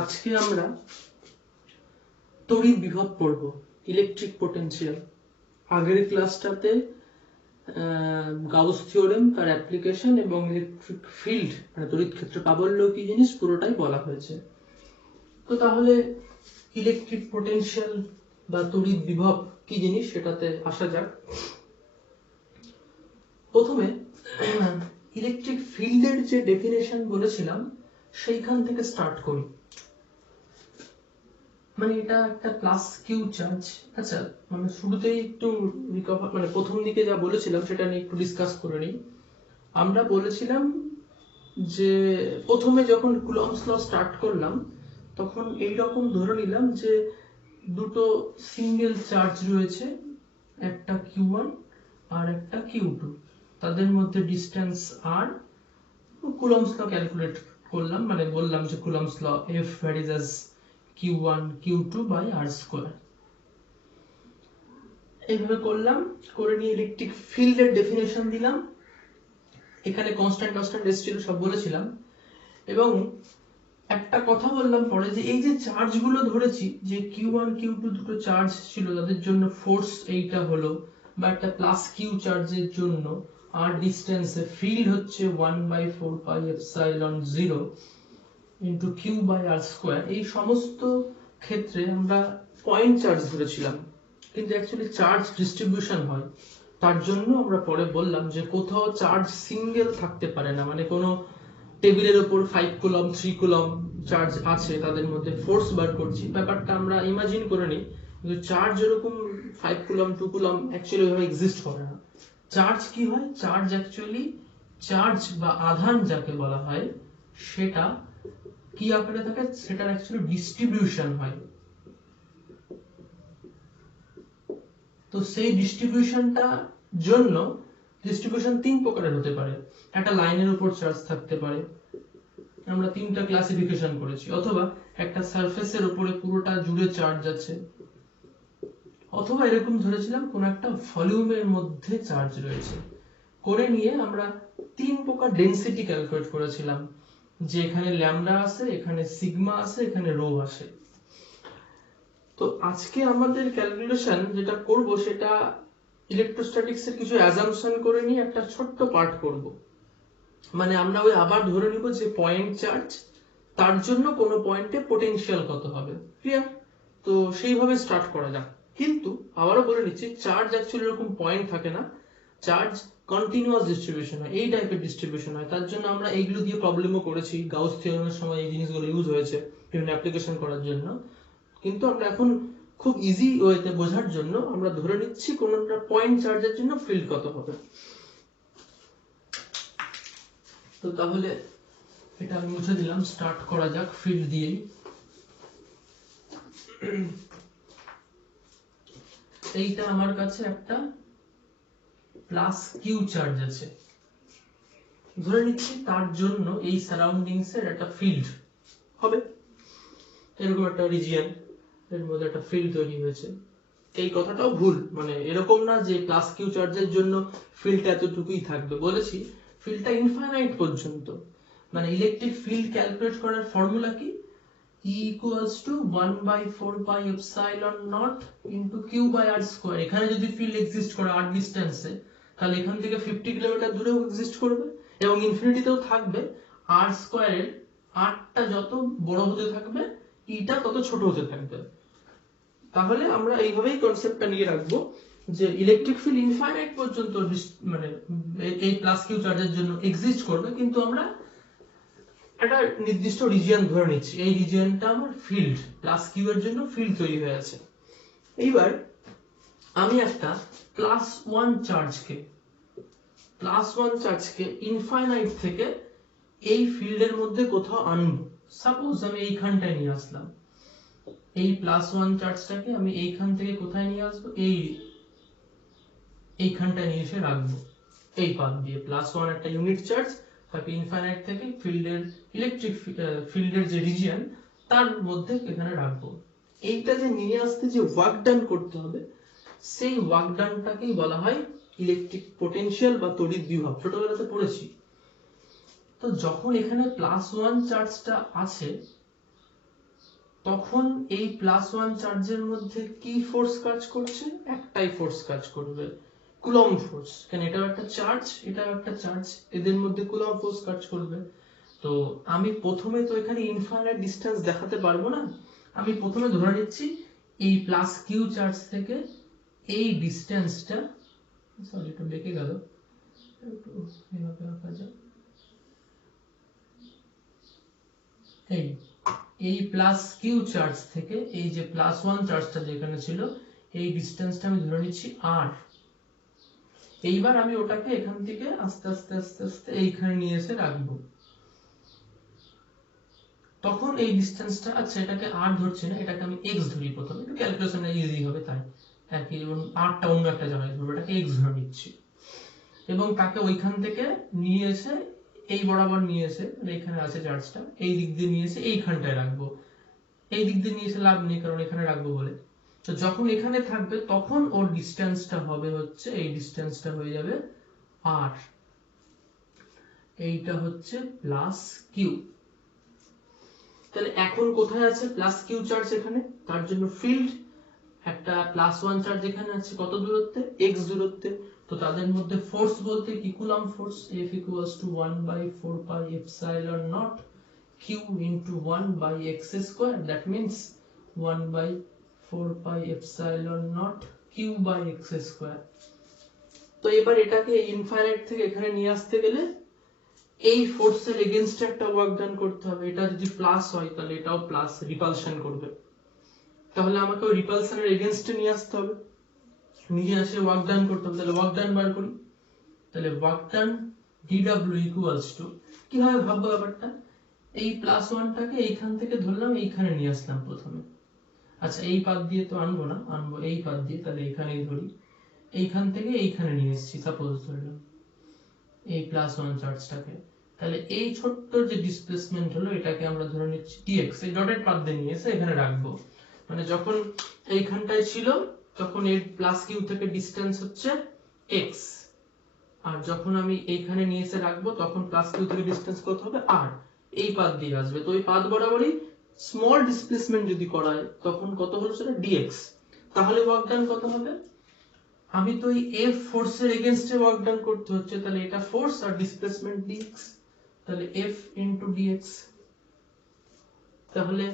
আজকে আমরা তড়িৎ বিভব পড়ব, ইলেকট্রিক পোটেনশিয়াল। আগের ক্লাসটাতে গাউস থিওরেম, তার অ্যাপ্লিকেশন এবং ইলেকট্রিক ফিল্ড মানে তড়িৎ ক্ষেত্র প্রাবল্য কি জিনিস পুরোটাই বলা হয়েছে। তো তাহলে ইলেকট্রিক পোটেনশিয়াল বা তড়িৎ বিভব কি জিনিস সেটাতে আসা যাক। প্রথমে ইলেকট্রিক ফিল্ডের যে ডেফিনেশন বলেছিলাম সেইখান থেকে স্টার্ট করি। মানে এটা একটা প্লাস কিউ চার্জ। আচ্ছা, মানে শুরুতেই একটু রিকভার, মানে প্রথম দিকে যা বলেছিলাম সেটা নিয়ে একটু ডিসকাস করে নিই। আমরা বলেছিলাম যে প্রথমে যখন কুলম্বস ল স্টার্ট করলাম তখন এই রকম ধরে নিলাম যে দুটো সিঙ্গেল চার্জ রয়েছে, একটা Q1 আর একটা Q2, তাদের মধ্যে distance r। Coulomb's law calculate করলাম, মানে বললাম যে Coulomb's law F varies as Q1 Q2 by r square. এইভাবে করলাম, করে নিয়ে ইলেকট্রিক ফিল্ডের ডেফিনেশন দিলাম। এখানে কনস্ট্যান্ট এসেছিল সব বলেছিলাম, এবং একটা কথা বললাম পরে যে এই যে চার্জগুলো ধরেছি, যে Q1 Q2 দুটো চার্জ ছিল, তাদের জন্য ফোর্স এইটা হলো, বা একটা প্লাস কিউ চার্জের জন্য আর ডিস্টেন্সে ফিল্ড হচ্ছে 1/4πε0 into Q by R square. এই সমস্ত ক্ষেত্রে আমরা পয়েন্ট চার্জ ধরেছিলাম, কিন্তু অ্যাকচুয়ালি চার্জ ডিস্ট্রিবিউশন হয়। তার জন্য আমরা পরে বললাম যে কোথাও চার্জ সিঙ্গেল থাকতে পারে না, মানে কোনো টেবিলের ওপর 5 কুলম 3 কুলম চার্জ আছে, তাদের মধ্যে ফোর্স বার করছি, ব্যাপারটা আমরা ইমাজিন করে নিই। কিন্তু চার্জ এরকম 5 কুলম 2 কুলম অ্যাকচুয়ালি ওইভাবে এক্সিস্ট করে না। চার্জ কি হয়? চার্জ অ্যাকচুয়ালি চার্জ বা আধান যাকে বলা হয় সেটা কি আকারে থাকে, সেটার অ্যাকচুয়ালি ডিস্ট্রিবিউশন হয়। তো সেই ডিস্ট্রিবিউশনটা জন্য ডিস্ট্রিবিউশন তিন প্রকারের হতে পারে। একটা লাইনের উপর চার্জ থাকতে পারে, আমরা তিনটা ক্লাসিফিকেশন করেছি, অথবা একটা সারফেসের উপরে পুরোটা জুড়ে চার্জ আছে, অথবা এরকম ধরেছিলাম কোন একটা ভলিউমের মধ্যে চার্জ রয়েছে। করে নিয়ে আমরা তিন প্রকার ডেনসিটি ক্যালকুলেট করেছিলাম, যে এখানে ল্যামডা আছে, এখানে সিগমা আছে, এখানে রো আছে। তো আজকে আমাদের ক্যালকুলেশন যেটা করব সেটা ইলেকট্রোস্ট্যাটিক্স এর কিছু অ্যাজাম্পশন করে নিয়ে একটা ছোট্ট পার্ট করব। মানে আমরা ওই আবার ধরে নিব যে পয়েন্ট চার্জ, তার জন্য কোনো পয়েন্টে পোটেনশিয়াল কত হবে। ক্লিয়ার? তো সেইভাবে স্টার্ট করা যাক। কিন্তু আবারও বলে নিচ্ছি, চার্জ অ্যাকচুয়ালি এরকম পয়েন্ট থাকে না, চার্জ কন্টিনিউয়াস ডিস্ট্রিবিউশন হয়, এই টাইপের ডিস্ট্রিবিউশন হয়। তার জন্য আমরা এইগুলো দিয়ে প্রবলেমও করেছি, গাউস থিওরেমের সময় এই জিনিসগুলো ইউজ হয়েছে বিভিন্ন অ্যাপ্লিকেশন করার জন্য। কিন্তু আমরা এখন খুব ইজি ওয়েতে বোঝার জন্য আমরা ধরে নিচ্ছি কোন একটা পয়েন্ট চার্জের জন্য ফিল্ড কত হবে। তো তাহলে এটা আমি মুছে দিলাম, স্টার্ট করা যাক ফিল্ড দিয়েই। এইটা আমার কাছে একটা প্লাস কিউ চার্জ আছে, ধরে নিচ্ছি তার জন্য এই সারাউন্ডিংস এর একটা ফিল্ড হবে, এরকম একটা রিজিয়ন এর মধ্যে একটা ফিল্ড তৈরি হয়েছে। এই কথাটাও ভুল, মানে এরকম না যে প্লাস কিউ চার্জের জন্য ফিল্ডটা এতটুকুই থাকবে। বলেছি ফিল্ডটা ইনফাইনাইট পর্যন্ত, মানে ইলেকট্রিক ফিল্ড ক্যালকুলেট করার ফর্মুলা কি? E equals to 1/4πε0 into q by r square। এখানে যদি ফিল্ড এক্সিস্ট করে r ডিসটেন্সে, তাহলে এখান থেকে 50 কিলোমিটার দূরেও এক্সিস্ট করবে, এবং ইনফিনিটিতেও থাকবে। r স্কয়ারের rটা যত বড় হতে থাকবে, ইটা তত ছোট হতে থাকবে। তাহলে আমরা এইভাবেই কনসেপ্টটা নিয়ে রাখবো যে ইলেকট্রিক ফিল্ড ইনফাইনাইট পর্যন্ত মানে এই প্লাস কিউ চার্জের জন্য এক্সিস্ট করবে, কিন্তু আমরা একটা নির্দিষ্ট রিজিয়ন ধরে নিচ্ছি, এই রিজিয়নটা আমার ফিল্ড, প্লাস কিউ এর জন্য ফিল্ড তৈরি হয়ে আছে। এইবার আমি একটা প্লাস ওয়ান চার্জকে ইনফাইনাইট থেকে এই ফিল্ডের মধ্যে কোথাও আনবো। সাপোজ আমি এইখানটায় নিয়ে আসলাম, এই প্লাস ওয়ান চার্জটাকে আমি এইখান থেকে কোথায় নিয়ে আসবো, এইখানটায় নিয়ে এসে রাখবো। এই পাথ দিয়ে প্লাস ওয়ান একটা ইউনিট চার্জ, তাকে ইনফাইনাইট থেকে ফিল্ডের ইলেকট্রিক ফিল্ডের যে রিজিয়ন তার মধ্যে এখানে রাখবো। এইটা যে নিয়ে আসতে যে ওয়ার্ক ডান করতে হবে, সেই ওয়ার্ক ডানটাকেই বলা হয় ইলেকট্রিক পোটেনশিয়াল বা তড়িৎ বিভব, ছোটবেলাতে পড়েছি। তো যখন এখানে প্লাস ওয়ান চার্জটা আছে, তখন এই +1 চার্জের মধ্যে কি ফোর্স কাজ করছে? একটাই ফোর্স কাজ করবে, কুলম্ব ফোর্স। কারণ এটাও একটা চার্জ, এটাও একটা চার্জ, এদের মধ্যে কুলম্ব ফোর্স কাজ করবে। তো আমি প্রথমে তো এখানে ইনফাইনাইট ডিসটেন্স দেখাতে পারবো না, আমি প্রথমে ধরে নিচ্ছি এই +q চার্জ থেকে এই ডিসটেন্সটা, সরি একটু বেঁকে গেল, একটু এভাবে আঁকা যায়, এই +q চার্জ থেকে এই যে +1 চার্জটা যেখানে ছিল এই ডিসটেন্সটা আমি ধরে নিচ্ছি r। এইবার আমি ওটাকে এখান থেকে আস্তে আস্তে আস্তে আস্তে এইখানে নিয়ে এসে রাখবো। তখন এই ডিসটেন্সটা, আচ্ছা এটাকে r ধরছি না, এটাকে আমি x ধরি প্রথমে, একটু ক্যালকুলেশনটা ইজি হবে তাই, একই যেমন rটা অন্য একটা জায়গায় ধরবো, এটাকে x ধরে নিচ্ছি এবং তাকে ওইখান থেকে নিয়ে এসে এই বরাবর নিয়ে এসে, এখানে আছে চার্জটা, এই দিক দিয়ে নিয়ে এসে এইখানটায় রাখবো। এই দিক দিয়ে নিয়ে এসে লাভ নেই কারণ এখানে রাখবো বলে। তো যখন এখানে থাকবে তখন ওর ডিসটেন্সটা হবে হচ্ছে, এই ডিসটেন্সটা হয়ে যাবে r, এইটা হচ্ছে +q। তাহলে এখন কোথায় আছে +q চার্জ? এখানে। তার জন্য ফিল্ড একটা +1 চার্জ এখানে আছে কত দূরত্বে? x দূরত্বে। তো তাদের মধ্যে ফোর্স বলতে কি? Coulomb force. F = 1/4πε0 q into 1/x², that means 1/4πε0 q by x²। তো এবার এটাকে ইনফাইনাইট থেকে এখানে নিয়ে আসতে গেলে এই ফোর্সের এগেইনস্টে একটা ওয়ার্ক ডান করতে হবে। এটা যদি প্লাস হয় তাহলে এটাও প্লাস রিপালশন করবে, তাহলে আমাকে ওই রিপালশনের এগেইনস্টে নিয়ে আসতে হবে, নিয়ে এসে ওয়ার্ক ডান করতে হবে। তাহলে ওয়ার্ক ডান বার করি, তাহলে ওয়ার্ক ডান dw কিভাবে ভাববো ব্যাপারটা? এই +1টাকে এইখান থেকে ধরলাম, এইখানে নিয়ে আসলাম প্রথমে। আচ্ছা এই পাত দিয়ে তো আনবো না, আনবো এই পাত দিয়ে, তাহলে এইখানেই ধরি, এইখান থেকে এইখানে নিয়ে এসেছি সাপোজ ধরলাম এই +1 চার্জটাকে। তাহলে এই ছোট্ট যে ডিসপ্লেসমেন্ট হলো এটাকে আমরা ধরে নিচ্ছি dx, এই ডটেড পাত দিয়ে নিয়ে এসে এখানে রাখবো। মানে যখন এইখানটায় ছিল তখন এর +q থেকে ডিসটেন্স হচ্ছে x, আর যখন আমি এইখানে নিয়ে এসে রাখবো তখন +q থেকে ডিসটেন্স কত হবে? r। এই পাত দিয়ে আসবে, তো এই পাত বরাবরই স্মল ডিসপ্লেসমেন্ট যদি করায় তখন কত হলো সেটা dx। তাহলে ওয়ার্ক ডান কত হবে? আমি তো এই F ফোর্সের এগেইনস্টে ওয়ার্ক ডান করতে হচ্ছে, তাহলে এটা ফোর্স আর ডিসপ্লেসমেন্ট dx, তাহলে F into dx, তাহলে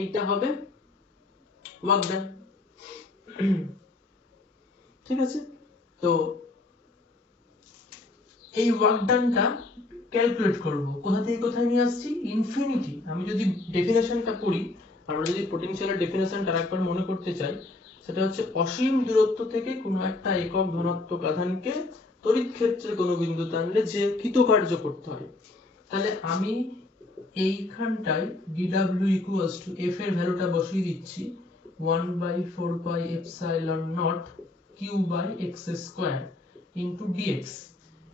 এইটা হবে ওয়ার্ক ডান। ঠিক আছে, তো এই ওয়ার্ক ডানটা ক্যালকুলেট করব, কোথা থেকে কোথায় নিয়ে আসছি? ইনফিনিটি। আমি যদি ডেফিনেশনটা পড়ি, আমরা যদি পোটেনশিয়ালের ডেফিনেশনটা আরেকবার মনে করতে চাই, সেটা হচ্ছে অসীম দূরত্ব থেকে কোনো একটা একক ধনাত্মক আধানকে তড়িৎ ক্ষেত্রের কোনো বিন্দুতে আনলে যে কৃতকার্য করতে হয়। তাহলে আমি এইখানটায় dw f এর ভ্যালুটা বসিয়ে দিচ্ছি 1/4πε0 q by x² into dx।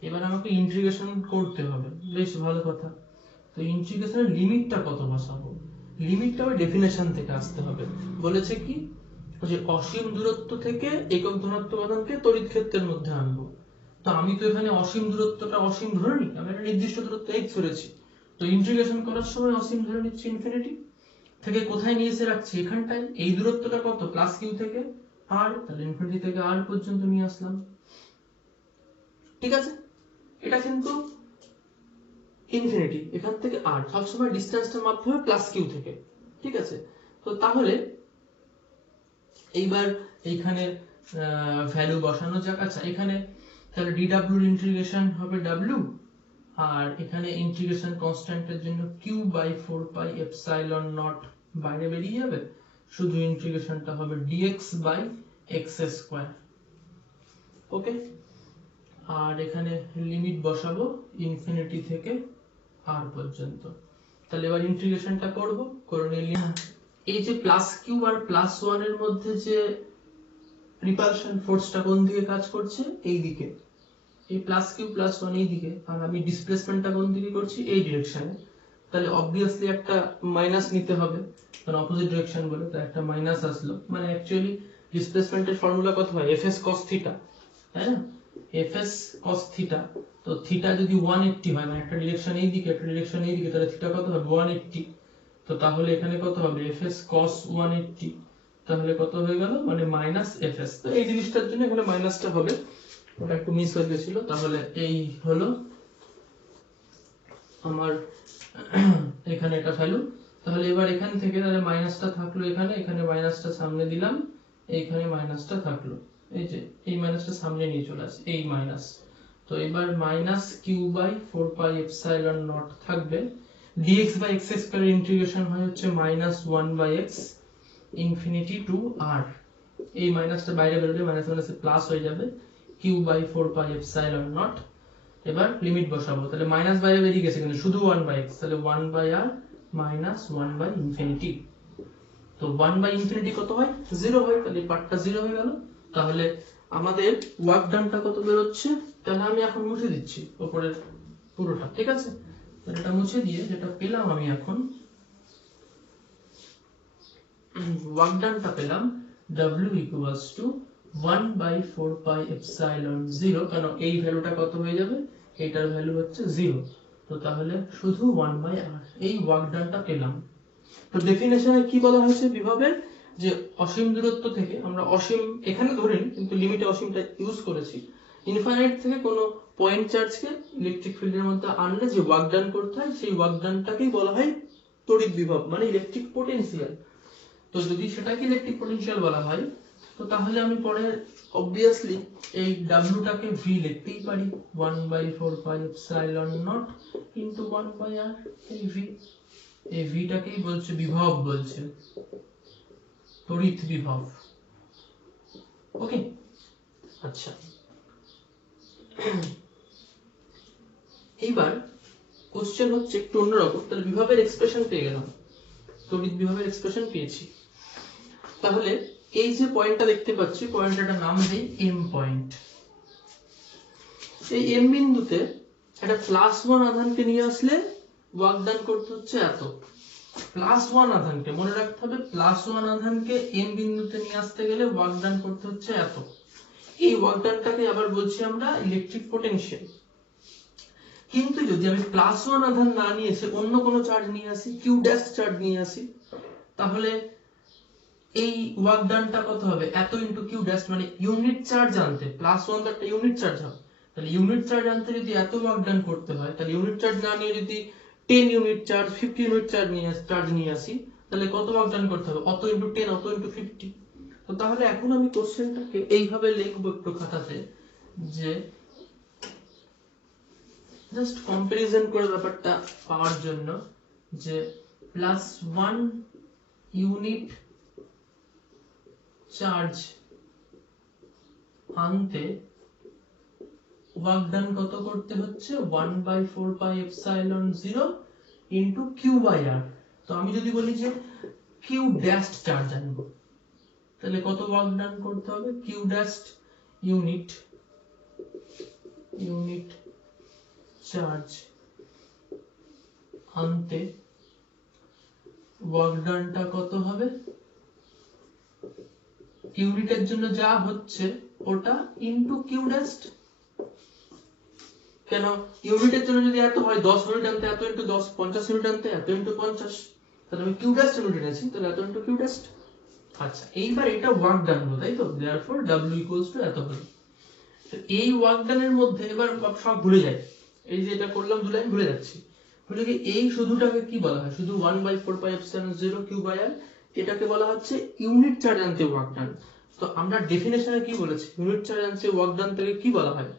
এবার আমাকে ইন্টিগ্রেশন করতে হবে, বেশ ভালো কথা। তো ইন্টিগ্রেশনের লিমিটটা কত বসাবো? লিমিটটা ওই ডেফিনেশন থেকে আসতে হবে। বলেছে কি যে অসীম দূরত্ব থেকে একক ধনাত্মক আধানকে তড়িৎ ক্ষেত্রের মধ্যে আনবো। তো আমি তো এখানে অসীম দূরত্বটা অসীম ধরে নিই, আমি একটা নির্দিষ্ট দূরত্ব x ধরেছি, তো ইন্টিগ্রেশন করার সময় অসীম ধরে নিচ্ছি, ইনফিনিটি থেকে কোথায় নিয়ে এসে রাখছি? এখানটায়। এই দূরত্বটা কত? +q থেকে r, তাহলে ইনফিনিটি থেকে r পর্যন্ত নিয়ে আসলাম। ঠিক আছে, এটা কিন্তু ইনফিনিটি, এখান থেকে r, সবসময় ডিসটেন্সটা মাপতে হবে +q থেকে। ঠিক আছে, তো তাহলে এইবার এইখানে ভ্যালু বসানো যাক। আচ্ছা এখানে তাহলে dw এর ইন্টিগ্রেশন হবে w, আর এখানে ইন্টিগ্রেশন কনস্ট্যান্টের জন্য q by 4πε0 বাইরে বেরিয়ে যাবে, শুধু ইন্টিগ্রেশনটা হবে dx by x²। ওকে, আর এখানে লিমিট বসাবো ইনফিনিটি থেকে r পর্যন্ত। তাহলে এবার ইন্টিগ্রেশনটা করব, করে নিলাম। এই যে +q আর +1 এর মধ্যে যে রিপালশন ফোর্সটা কোন দিকে কাজ করছে? এই দিকে। এই +q +1 এই দিকে, আর আমি ডিসপ্লেসমেন্টটা কোন দিকে করছি? এই ডিরেকশনে। তাহলে অবভিয়াসলি একটা মাইনাস নিতে হবে, কারণ অপোজিট ডিরেকশন বলে, তো একটা মাইনাস আসলো। মানে অ্যাকচুয়ালি ডিসপ্লেসমেন্টের ফর্মুলা কত হয়? fs cos θ, তাই না? fs cos θ, তো θ যদি 180 হয়, মানে একটা ডিরেকশন এই দিকে একটা ডিরেকশন এই দিকে, তাহলে θ কত হবে? 180। তো তো তাহলে এখানে কত হবে fs cos 180, তাহলে কত হয়ে গেল মানে মাইনাস fs। তো এই জিনিসটার জন্য এখানে মাইনাসটা হবে, ওটা একটু মিস হয়ে গেছিল। তাহলে এই হলো আমার এখানে এটা ভ্যালু। তাহলে এবার এখান থেকে তাহলে মাইনাসটা থাকলো এখানে, এখানে মাইনাসটা সামনে দিলাম, এইখানে মাইনাসটা থাকলো, এই যে এই মাইনাসটা সামনে নিয়ে চলে আসে এই মাইনাস। তো এবার minus q by 4 pi epsilon naught থাকবে, dx by x square integration হয় হচ্ছে minus 1 by x infinity to r, এই মাইনাসটা বাইরে বেরোলে মাইনাস মাইনাসে প্লাস হয়ে যাবে, q by 4 pi epsilon naught. এবার লিমিট বসাবো, তাহলে মাইনাস বাইরে বেরিয়ে গেছে কিন্তু শুধু 1 বাই x, তাহলে 1 by r minus 1 by infinity. তো 1 বাই ইনফিনিটি কত হয় 0 হয়, তাহলে পার্টটা 0 হয়ে গেল। তাহলে আমাদের ওয়ার্ক ডানটা কত বের হচ্ছে, তাহলে আমি এখন মুছে দিচ্ছি উপরের পুরোটা, ঠিক আছে। তাহলে এটা মুছে দিয়ে যেটা পেলাম আমি এখন ওয়ার্ক ডানটা পেলাম w equals to 1 by 4 pi epsilon 0, কারণ এই ভ্যালুটা কত হয়ে যাবে, এটার ভ্যালু হচ্ছে 0। তো তাহলে শুধু 1 বাই r, এই ওয়ার্ক ডানটা পেলাম। তো ডেফিনেশনে কি বলা হয়েছে বিভবের, যে অসীম দূরত্ব থেকে আমরা অসীম এখানে ধরিনি কিন্তু লিমিটে অসীমটা ইউজ করেছি, ইনফাইনাইট থেকে কোনো পয়েন্ট চার্জকে ইলেকট্রিক ফিল্ডের মধ্যে আনলে যে ওয়ার্ক ডান করতে হয় সেই ওয়ার্ক ডানটাকেই বলা হয় তড়িৎ বিভব মানে ইলেকট্রিক পোটেনশিয়াল। তো যদি সেটাকে ইলেকট্রিক পোটেনশিয়াল বলা হয় তো তাহলে আমি পরে অবভিয়াসলি এই w-টাকে v লিখতেই পারি, 1 by 4 pi epsilon naught into 1 by r, এই v, এই v-টাকেই বলছে বিভব, বলছে তড়িৎ বিভব। ওকে, আচ্ছা এইবার কোশ্চেন হচ্ছে একটু অন্যরকম। তাহলে বিভবের এক্সপ্রেশন পেয়ে গেলাম, তড়িৎ বিভবের এক্সপ্রেশন পেয়েছি। তাহলে এই যে পয়েন্টটা দেখতে পাচ্ছি, পয়েন্টটার নাম দেই m পয়েন্ট। এই m বিন্দুতে একটা +1 আধানকে নিয়ে আসলে ওয়ার্ক ডান করতে হচ্ছে এত। +1 আধানকে মনে রাখতে হবে, +1 আধানকে m বিন্দুতে নিয়ে আসতে গেলে ওয়ার্ক ডান করতে হচ্ছে এত। এই ওয়ার্ক ডানটাকে আবার বলছি আমরা ইলেকট্রিক পোটেনশিয়াল। কিন্তু যদি আমি +1 আধান না নিয়ে এসে অন্য কোনো চার্জ নিয়ে আসি, কিউ ড্যাশ চার্জ নিয়ে আসি, তাহলে এই ওয়ার্ক ডানটা কত হবে, এত ইনটু কিউ ড্যাশ, মানে ইউনিট চার্জ আনতে +1 তো একটা ইউনিট চার্জ হবে, তাহলে ইউনিট চার্জ আনতে যদি এত ওয়ার্ক ডান করতে হয়, তাহলে ইউনিট চার্জ না নিয়ে যদি 10 ইউনিট চার্জ 50 ইউনিট চার্জ নিয়ে আসি, তাহলে কত ওয়ার্ক ডান করতে হবে, অত ইনটু 10 অত ইনটু 50। তো তাহলে এখন আমি কোশ্চেনটাকে এইভাবে লিখবো একটু খাতাতে, যে জাস্ট কম্পারিজন করে ব্যাপারটা পাওয়ার জন্য, যে +1 ইউনিট চার্জ আনতে ওয়ার্ক ডান কত করতে হচ্ছে, 1 by 4 pi epsilon 0 into Q by R. তো আমি যদি বলি যে কিউ ড্যাশ চার্জ আনবো, তাহলে কত ওয়ার্ক ডান করতে হবে, কিউ ড্যাশ ইউনিট চার্জ আনতে ওয়ার্ক ডানটা কত হবে, ইউনিটের জন্য যা হচ্ছে ওটা ইনটু কিউ ড্যাশ। কেন, ইউনিটের জন্য যদি এত হয় 10 ইউনিট আনতে এত ইনটু 10, 50 ইউনিট আনতে এত ইনটু 50, তাহলে আমি কিউ ড্যাশ ইউনিট এনেছি, তাহলে এত ইনটু কিউ ড্যাশ। আচ্ছা এইবার এটা ওয়ার্ক ডান হলো, তাই তো, देयरफॉर w ইকুয়ালস টু এত হলো। তো এই ওয়ার্ক ডানের মধ্যে এবার সব ভুলে যায়, এই যে এটা করলাম দু লাইন ভুলে যাচ্ছি, ভুলে গিয়ে এই শুধুটাকে কি বলা হয়, শুধু 1 by 4 pi epsilon 0 Q by R, এটাকে বলা হচ্ছে ইউনিট চার্জ আনতে ওয়ার্ক ডান। তো আমরা ডেফিনেশনে কি বলেছি, ইউনিট চার্জ আনতে ওয়ার্ক ডান থেকে কি বলা হয়,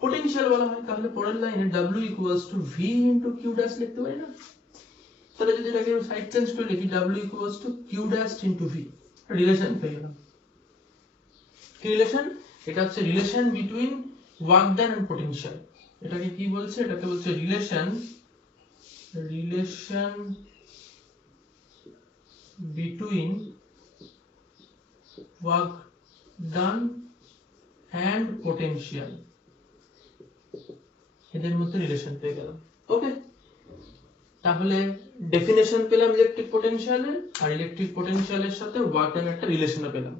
পোটেনশিয়াল বলা হয়। তাহলে পরের লাইনে w equals to v into q dash লিখতে পারি না, তাহলে যদি এটাকে সাইড চেঞ্জ করে লিখি w equals to q dash into v, relation পেয়ে গেলাম। কি রিলেশন, এটা হচ্ছে relation between work done and potential. এটাকে কি বলছে, এটাকে বলছে relation between work done and potential, এদের মধ্যে রিলেশন পেয়ে গেলাম। ওকে, তাহলে ডেফিনেশন পেলাম ইলেকট্রিক পোটেনশিয়ালের, আর ইলেকট্রিক পোটেনশিয়ালের সাথে ওয়ার্ক ডান একটা রিলেশন পেলাম।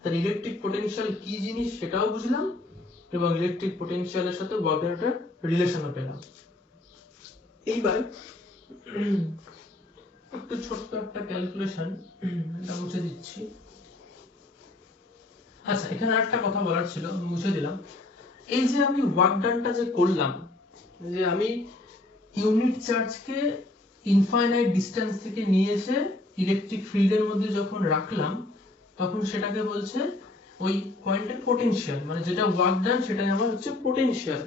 তাহলে ইলেকট্রিক পোটেনশিয়াল কি জিনিস সেটাও বুঝলাম, এবং ইলেকট্রিক পোটেনশিয়ালের সাথে ওয়ার্ক ডান একটা রিলেশনও পেলাম। এইবার একটু ছোট্ট একটা ক্যালকুলেশন, এটা মুছে দিচ্ছি। আচ্ছা, এখানে একটা কথা বলার ছিল, মুছে দিলাম। এই যে আমি ওয়ার্ক ডানটা যে করলাম, যে আমি ইউনিট চার্জকে ইনফাইনাইট ডিসটেন্স থেকে নিয়ে এসে ইলেকট্রিক ফিল্ডের মধ্যে যখন রাখলাম, তখন সেটাকে বলছে ওই পয়েন্টের পোটেনশিয়াল, মানে যেটা ওয়ার্ক ডান সেটাই আমার হচ্ছে পোটেনশিয়াল।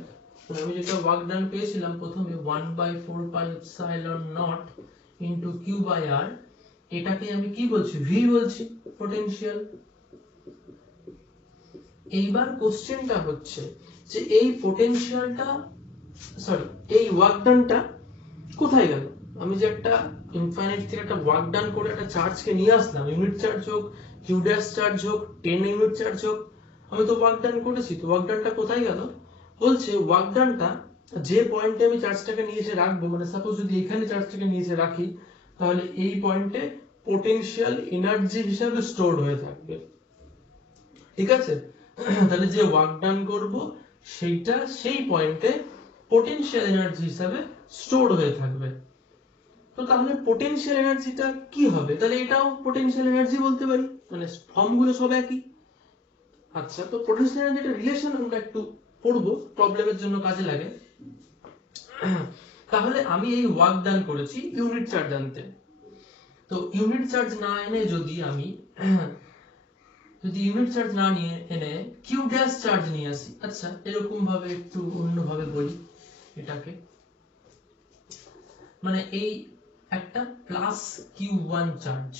আমি যেটা ওয়ার্ক ডান পেয়েছিলাম প্রথমে 1/4πε0 ইনটু কিউ বাই আর, এটাকে আমি কি বলছি, ভি বলছি, পোটেনশিয়াল। এইবার কোশ্চেনটা হচ্ছে যে এই পোটেনশিয়ালটা, সরি, এই ওয়ার্ক ডানটা কোথায় গেল? আমি যে একটা ইনফাইনাইট থেকে একটা ওয়ার্ক ডান করে একটা চার্জকে নিয়ে আসলাম, ইউনিট চার্জ হোক, কিউ ড্যাশ চার্জ হোক, 10 ইউনিট চার্জ হোক, আমি তো ওয়ার্ক ডান করেছি, তো ওয়ার্ক ডানটা কোথায় গেল? বলছে ওয়ার্ক ডানটা যে পয়েন্টে আমি চার্জটাকে নিয়ে এসে রাখবো, মানে সাপোজ যদি এখানে চার্জটাকে নিয়ে এসে রাখি, তাহলে এই পয়েন্টে পোটেনশিয়াল এনার্জি হিসাবে স্টোরড হয়ে থাকবে। ঠিক আছে, তাহলে যে ওয়ার্ক ডান করব সেইটা সেই পয়েন্টে পোটেনশিয়াল এনার্জি হিসাবে স্টোর হয়ে থাকবে। তো তাহলে পোটেনশিয়াল এনার্জিটা কি হবে? তাহলে এটাও পোটেনশিয়াল এনার্জি বলতে পারি, মানে ফর্মগুলো সব একই। আচ্ছা, তো পোটেনশিয়াল এনার্জিটা রিলেশন আমরা একটু পড়বো, প্রবলেমের জন্য কাজে লাগে। তাহলে আমি এই ওয়ার্ক ডান করেছি ইউনিট চার্জ আনতে, তো ইউনিট চার্জ না এনে যদি ইউনিট চার্জ না নিয়ে এনে কিউ ড্যাশ চার্জ নিয়ে আসি, আচ্ছা এরকম ভাবে একটু অন্যভাবে বলি এটাকে, মানে এই একটা প্লাস কিউ ওয়ান চার্জ,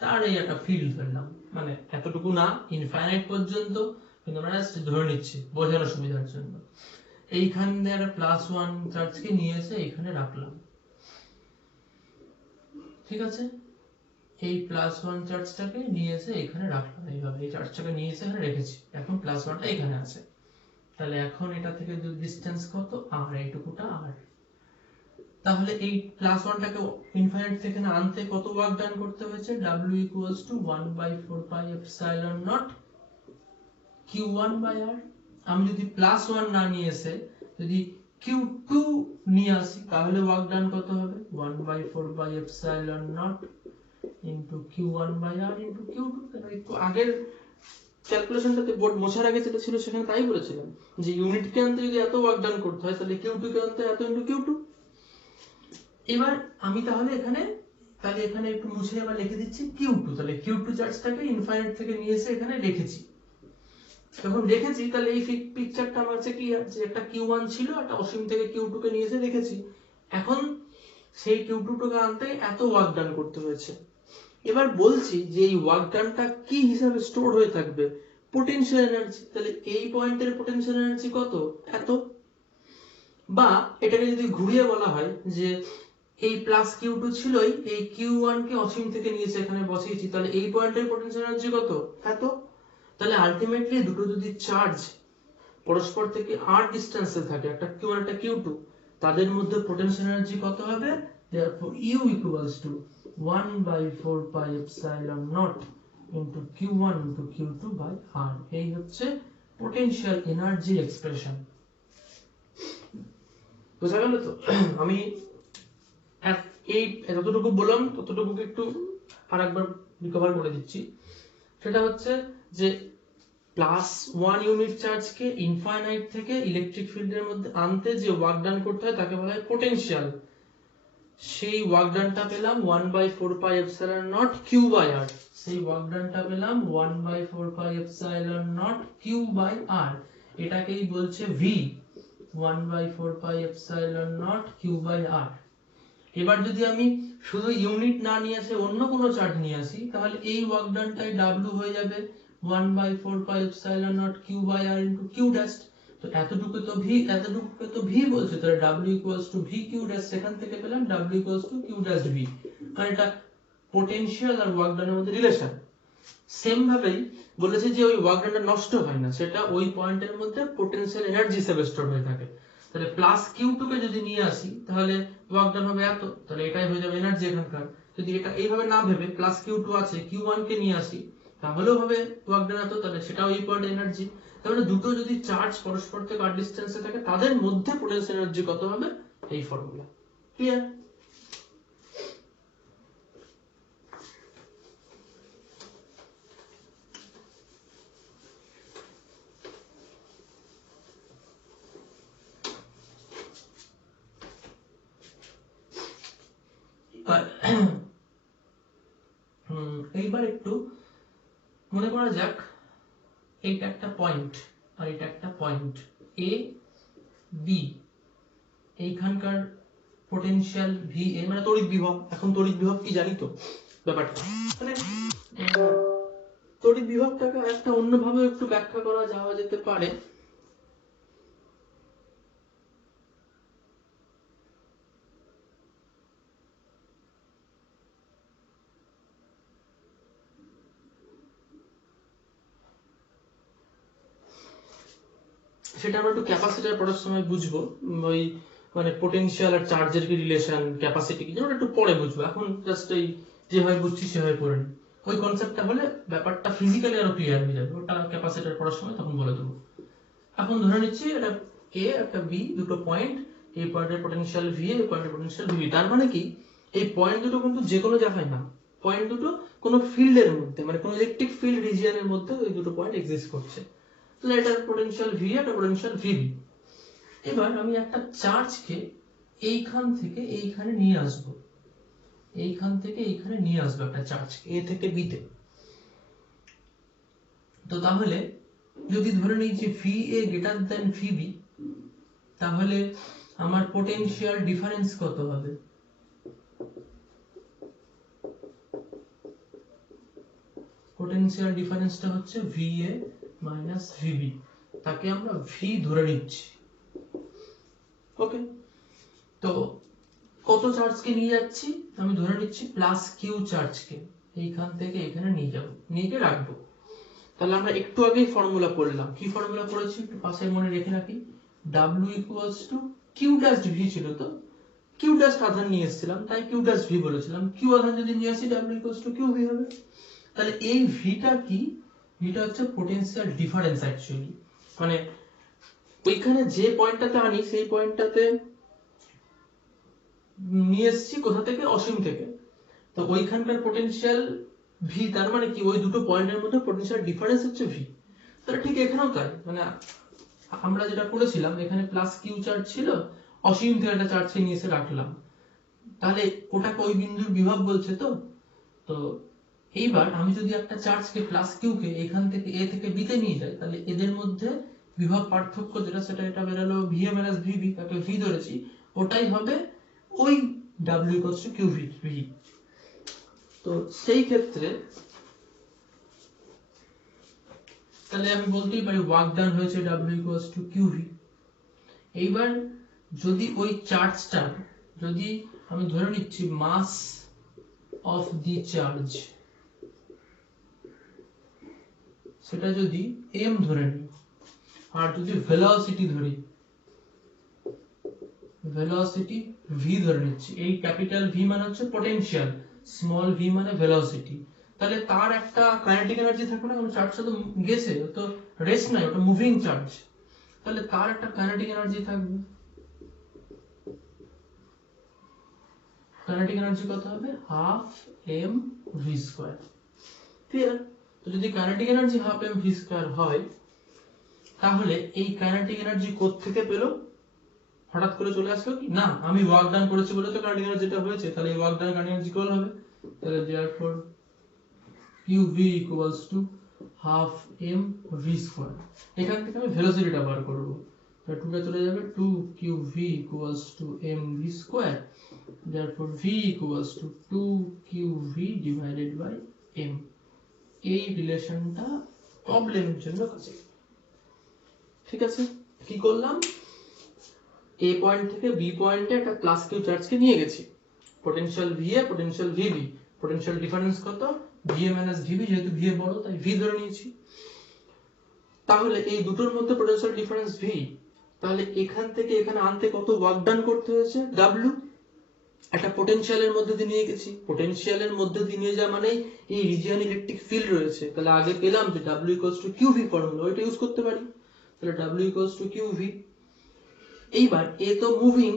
তার এই একটা ফিল্ড ধরলাম, মানে এতটুকু না, ইনফাইনাইট পর্যন্ত, কিন্তু আমরা ধরে নিচ্ছি বোঝানোর সুবিধার জন্য। এইখান দিয়ে একটা প্লাস ওয়ান চার্জকে নিয়ে এসে এখানে রাখলাম, ঠিক আছে, এই প্লাস ওয়ান চার্জটাকে নিয়ে এসে এখানে রাখলাম, এইভাবে এই চার্জটাকে নিয়ে এসে এখানে রেখেছি, এখন প্লাস ওয়ানটা এখানে আছে। তাহলে এখন এটা থেকে ডিসটেন্স কত, আর এইটুকুটা আর। তাহলে এই প্লাস ওয়ানটাকে ইনফাইনাইট থেকে না আনতে কত ওয়ার্ক ডান করতে হয়েছে? W equals to 1/4πε0 Q1/R। আমি যদি প্লাস ওয়ান না নিয়ে এসে যদি Q2 নিয়ে আসি, তাহলে ওয়ার্ক ডান কত হবে? 1/4πε0 ইনটু Q1/R ইনটু Q2। একটু আগের ক্যালকুলেশনটাতে বোর্ড মোছার আগে যেটা ছিল সেখানে তাই বলেছিলাম যে ইউনিটকে আনতে যদি এত ওয়ার্ক ডান করতে হয়, তাহলে Q2 কে আনতে এত ইনটু Q2। এবার আমি তাহলে এখানে একটু মুছে আবার লিখে দিচ্ছি Q2, তাহলে Q2 চার্জটাকে ইনফাইনাইট থেকে নিয়ে এসে এখানে রেখেছি। যখন রেখেছি তাহলে এই পিকচারটা আমার কাছে কি আছে, একটা Q1 ছিল, একটা অসীম থেকে Q2 কে নিয়ে এসে রেখেছি। এখন সেই Q2 কে আনতে এত ওয়ার্ক ডান করতে হয়েছে। এবার বলছি যে এই ওয়ার্ক ডানটা কি হিসাবে স্টোর হয়ে থাকবে? Potential energy. তাহলে এই পয়েন্টের পোটেনশিয়াল এনার্জি কত? এত। বা এটাকে যদি ঘুরিয়ে বলা হয় যে এই প্লাস Q2 ছিলই, এই Q1 কে অসীম থেকে নিয়ে এসে এখানে বসিয়েছি, তাহলে এই পয়েন্টের পোটেনশিয়াল এনার্জি কত? এত। তাহলে আলটিমেটলি দুটো যদি চার্জ পরস্পর থেকে r ডিসটেন্সে থাকে, একটা Q1 একটা Q2, তাদের মধ্যে পোটেনশিয়াল এনার্জি কত হবে? therefore U equals to 1/4πε0 into Q1 into Q2 by R। এই হচ্ছে পোটেনশিয়াল এনার্জি এক্সপ্রেশন। বুঝা গেল তো? আমি এই যতটুকু বললাম ততটুকু একটু আরেকবার রিকভার করে দিচ্ছি। সেটা হচ্ছে যে প্লাস ওয়ান ইউনিট চার্জকে ইনফাইনাইট থেকে ইলেকট্রিক ফিল্ডের মধ্যে আনতে যে ওয়ার্ক ডান করতে হয় তাকে বলা হয় পোটেনশিয়াল। সেই ওয়ার্ক ডানটা পেলাম 1/4πε0 Q/R। সেই ওয়ার্ক ডানটা পেলাম 1/4πε0 Q/R। এটাকেই বলছে V, 1/4πε0 Q/R। এবার যদি আমি শুধু ইউনিট না নিয়ে আসে অন্য কোনো চার্জ নিয়ে আসি, তাহলে এই ওয়ার্ক ডানটাই W হয়ে যাবে 1/4πε0 Q/R into Q dash। তো এতটুকু তো V বলছে, তাহলে W equals to V Q dash, সেখান থেকে পেলাম W equals to Q dash V, কারণ এটা পোটেনশিয়াল আর ওয়ার্ক ডানের মধ্যে রিলেশন। সেম ভাবেই বলেছে যে ওই ওয়ার্ক ডানটা নষ্ট হয় না, সেটা ওই পয়েন্টের মধ্যে পোটেনশিয়াল এনার্জি হিসেবে স্টোর হয়ে থাকে। তাহলে প্লাস Q2 কে যদি নিয়ে আসি তাহলে ওয়ার্ক ডান হবে এত, তাহলে এটাই হয়ে যাবে এনার্জি এখানকার। যদি এটা এইভাবে না ভেবে প্লাস Q2 আছে, Q1 কে নিয়ে আসি, তাহলেও হবে ওয়ার্ক ডান এত, তাহলে সেটাও এই পয়েন্ট এনার্জি। তাহলে দুটো যদি চার্জ পরস্পর থেকে আর ডিসটেন্সে থাকে তাদের মধ্যে পোটেনশিয়াল এনার্জি কত হবে, এই ফর্মুলা। ক্লিয়ার? এইবার একটু মনে করা যাক এইটা একটা পয়েন্ট আর এটা একটা পয়েন্ট এ বি, এইখানকার পোটেনশিয়াল ভি এ মানে তড়িৎ বিভব। এখন তড়িৎ বিভব কি জানি তো ব্যাপারটা, মানে তড়িৎ বিভবটাকে একটা অন্যভাবে একটু ব্যাখ্যা করা যাওয়া যেতে পারে। সেটা আমরা একটু ক্যাপাসিটর পড়ার সময় বুঝবো, ওই মানে পোটেনশিয়াল আর চার্জের কি রিলেশন, ক্যাপাসিটি কি, যেটা একটু পরে বুঝবো। এখন জাস্ট এই যেভাবে বুঝছি সেভাবে পড়ে নিই। ওই কনসেপ্টটা হলে ব্যাপারটা ফিজিক্যালি আরো ক্লিয়ার হয়ে যাবে, ওটা ক্যাপাসিটর পড়ার সময় তখন বলে দেবো। এখন ধরে নিচ্ছি এটা এ একটা বি, দুটো পয়েন্ট, এই পয়েন্টের পোটেনশিয়াল ভি, এই পয়েন্টের পোটেনশিয়াল ভি। তার মানে কি এই পয়েন্ট দুটো কিন্তু যে কোনো জায়গায় না, পয়েন্ট দুটো কোনো ফিল্ডের মধ্যে, মানে কোনো ইলেকট্রিক ফিল্ড রিজিয়নের মধ্যে ওই দুটো পয়েন্ট এক্সিস্ট করছে। তাহলে এটার পোটেনশিয়াল ভি, এটা পোটেনশিয়াল ভিবি। এবার আমি একটা চার্জকে এইখান থেকে এইখানে নিয়ে আসব, এইখান থেকে এইখানে নিয়ে আসবো একটা চার্জ এ থেকে বি তে। তো তাহলে যদি ধরে নিই যে V A greater than VB, তাহলে আমার পোটেনশিয়াল ডিফারেন্স কত হবে? পোটেনশিয়াল ডিফারেন্সটা হচ্ছে ভি এ মাইনাস ভিবি, তাকে আমরা ভি ধরে নিচ্ছি। ওকে, তো কত চার্জকে নিয়ে যাচ্ছি? আমি ধরে নিচ্ছি প্লাস কিউ চার্জকে এইখান থেকে এখানে নিয়ে যাব, নিয়ে গিয়ে রাখবো। তাহলে আমরা একটু আগেই ফর্মুলা পড়লাম, কি ফর্মুলা পড়েছি একটু পাশে মনে রেখে রাখি। W equals to q dash V ছিল, তো কিউ ড্যাশ আধান নিয়ে এসেছিলাম তাই কিউ ড্যাশ ভি বলেছিলাম, কিউ আধান যদি নিয়ে আসি W equals to q V হবে। তাহলে এই ভিটা কি? ভিটা হচ্ছে পোটেনশিয়াল ডিফারেন্স অ্যাকচুয়ালি, মানে ওইখানে যে পয়েন্টটাতে আনি সেই পয়েন্টটাতে নিয়ে এসেছি কোথা থেকে? অসীম থেকে। তো ওইখানকার পোটেনশিয়াল ভি, তার মানে কি ওই দুটো পয়েন্টের মধ্যে পোটেনশিয়াল ডিফারেন্স হচ্ছে ভি। তাহলে ঠিক এখানেও তাই, মানে আমরা যেটা করেছিলাম এখানে প্লাস কিউ চার্জ ছিল, অসীম থেকে একটা চার্জকে নিয়ে এসে রাখলাম, তাহলে ওটাকে ওই বিন্দুর বিভব বলছে। তো তো এইবার আমি যদি একটা চার্জকে প্লাস কিউ কে এখান থেকে এ থেকে বি তে নিয়ে যাই, তাহলে এদের মধ্যে বিভব পার্থক্য যেটা, সেটা এটা বেরোলো ভি এ মাইনাস ভিবি, তাকে ভি ধরেছি, ওটাই হবে ওই W equals to q V. তো সেই ক্ষেত্রে তাহলে আমি বলতেই পারি ওয়ার্ক ডান হয়েছে W equals to q V. এইবার যদি ওই চার্জটা, যদি আমি ধরে নিচ্ছি মাস অফ দি চার্জ, সেটা যদি m ধরে নিই, আর যদি ভেলোসিটি ধরি, ভেলোসিটি v ধরে নিচ্ছি, এই ক্যাপিটাল V মানে হচ্ছে পটেনশিয়াল, স্মল v মানে ভেলোসিটি, তাহলে তার একটা কাইনেটিক এনার্জি থাকবে না? কারণ চার্জটা তো গেছে, তো রেস্ট নাই, ওটা মুভিং চার্জ, তাহলে তার একটা কাইনেটিক এনার্জি থাকবে। কাইনেটিক এনার্জি কত হবে? Half m v square. Clear? তো যদি kinetic energy half m v square হয়, তাহলে এই কাইনেটিক এনার্জি কোথা থেকে পেলো? হঠাৎ করে চলে আসলো কি না, আমি ওয়ার্ক ডান করেছি বলে তো কাইনেটিক এনার্জিটা হয়েছে, তাহলে এই work done kinetic energy equal হবে, তাহলে therefore qv equals to half m v square। এখান থেকে আমি ভেলোসিটিটা বার করব, তাহলে 2 টা চলে যাবে, 2 qv equals to m v square, therefore v equals to 2 qv divided by m। এই রিলেশনটা প্রবলেমের জন্য কাছে। ঠিক আছে, কি করলাম? A পয়েন্ট থেকে B পয়েন্টে একটা প্লাস কিউ চার্জকে নিয়ে গেছি, potential VA, potential VB, potential difference কত? VA মাইনাস VB, যেহেতু VA বড় তাই V ধরে নিয়েছি। তাহলে এই দুটোর মধ্যে পোটেনশিয়াল ডিফারেন্স V, তাহলে এখান থেকে এখানে আনতে কত ওয়ার্ক ডান করতে হয়েছে? W। একটা পোটেনশিয়ালের মধ্যে দিয়ে নিয়ে গেছি, পোটেনশিয়ালের মধ্যে দিয়ে নিয়ে যাওয়া মানে এই রিজিয়ন ইলেকট্রিক ফিল্ড রয়েছে, তাহলে আগে পেলাম যে W equals two QV formula, ওইটা ইউজ করতে পারি, তাহলে W ইকুয়ালস টু QV। এইবার এ তো মুভিং,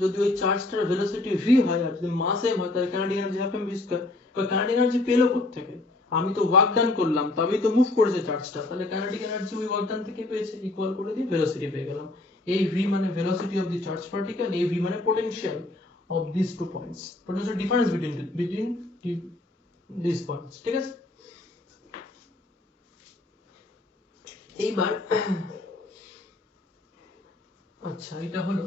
যদি ওই চার্জটার ভেলোসিটি v হয় আর যদি মাস m হয়, তাহলে kinetic energy half m v square. এবার কাইনেটিক এনার্জি পেলো কোথা থেকে? আমি তো ওয়ার্ক ডান করলাম, তবেই তো মুভ করেছে চার্জটা, তাহলে কাইনেটিক এনার্জি ওই ওয়ার্ক ডান থেকে পেয়েছে, ইকুয়াল করে দিয়ে ভেলোসিটি পেয়ে গেলাম। এই v মানে velocity of the charge particle, এই v মানে potential of these 2 points. What is the difference between these points? ঠিক আছে, এইবার আচ্ছা এটা হলো